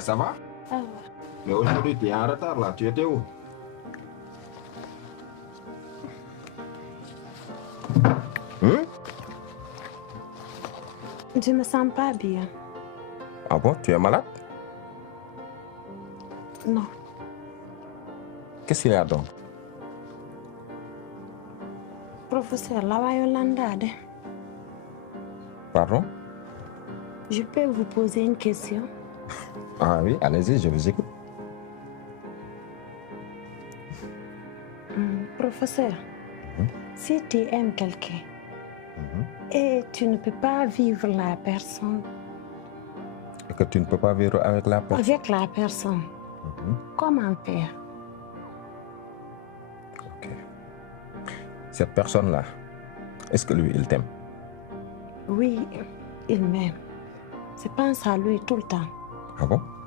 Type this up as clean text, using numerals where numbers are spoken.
ça va? Ça va. Mais aujourd'hui, tu es en retard là. Tu étais où? Je me sens pas bien. Ah bon? Tu es malade? Non. Qu'est-ce qu'il y a donc? Professeur Lawayolanda. Pardon? Je peux vous poser une question? Ah oui, allez-y, je vous écoute. Professeur, si tu aimes quelqu'un et tu ne peux pas vivre la personne. Et que tu ne peux pas vivre avec la personne? Avec la personne. Comment faire? Ok. Cette personne-là, est-ce que lui, il t'aime? Oui, il m'aime. Je pense à lui tout le temps. Ah bon?